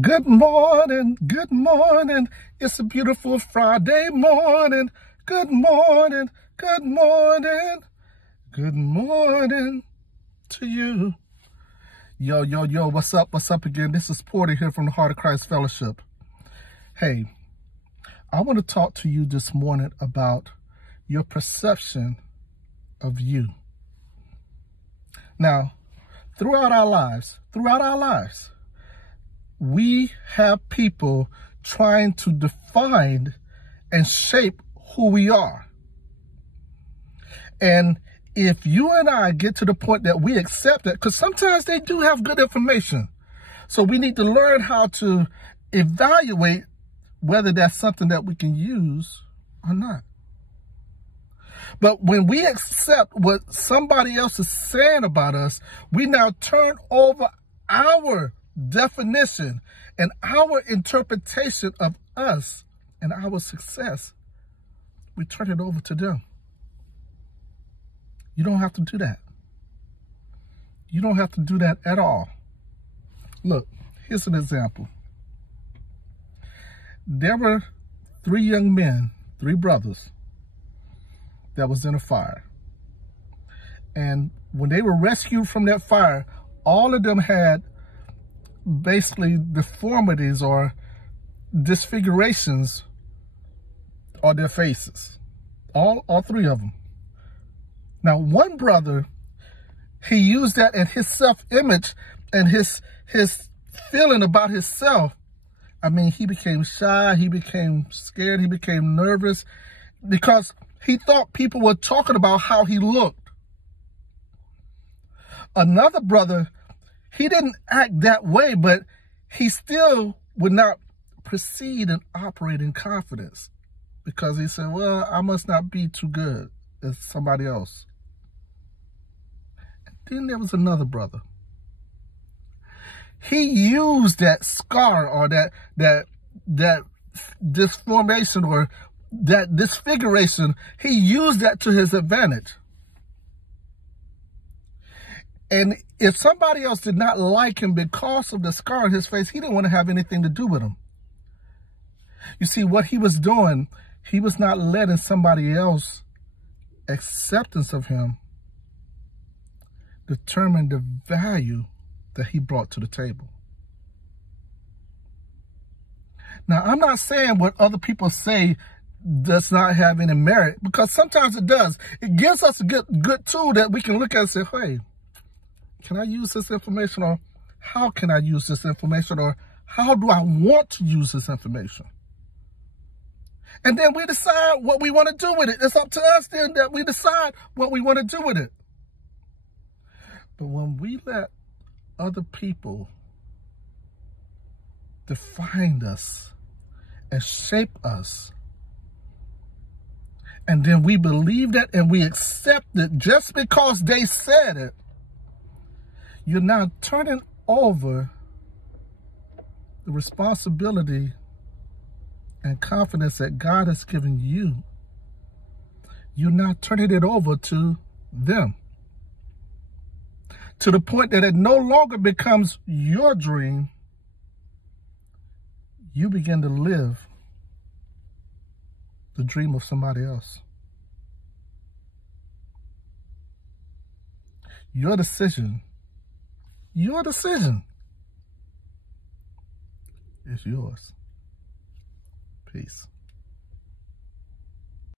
Good morning, good morning. It's a beautiful Friday morning. Good morning, good morning. Good morning to you. Yo, what's up? What's up again? This is Porter here from the Heart of Christ Fellowship. Hey, I want to talk to you this morning about your perception of you. Now, throughout our lives, we have people trying to define and shape who we are. And if you and I get to the point that we accept that, because sometimes they do have good information, so we need to learn how to evaluate whether that's something that we can use or not. But when we accept what somebody else is saying about us, we now turn over our definition and our interpretation of us and our success. We turn it over to them. You don't have to do that. You don't have to do that at all. Look, here's an example. There were three young men, three brothers, that was in a fire. And when they were rescued from that fire, all of them had basically deformities or disfigurations on their faces. All three of them. Now, one brother, he used that in his self-image and his feeling about himself. I mean, he became shy, he became scared, he became nervous because he thought people were talking about how he looked. Another brother, he didn't act that way, but he still would not proceed and operate in confidence because he said, well, I must not be too good as somebody else. And then there was another brother. He used that scar or that disformation or that disfiguration, he used that to his advantage. And if somebody else did not like him because of the scar on his face, he didn't want to have anything to do with him. You see, what he was doing, he was not letting somebody else's acceptance of him determine the value that he brought to the table. Now, I'm not saying what other people say does not have any merit, because sometimes it does. It gives us a good tool that we can look at and say, hey, can I use this information? Or how can I use this information? Or how do I want to use this information? And then we decide what we want to do with it. It's up to us then that we decide what we want to do with it. But when we let other people define us and shape us, and then we believe that and we accept it just because they said it, you're now turning over the responsibility and confidence that God has given you. You're now turning it over to them, to the point that it no longer becomes your dream. You begin to live the dream of somebody else. Your decision is yours. Peace.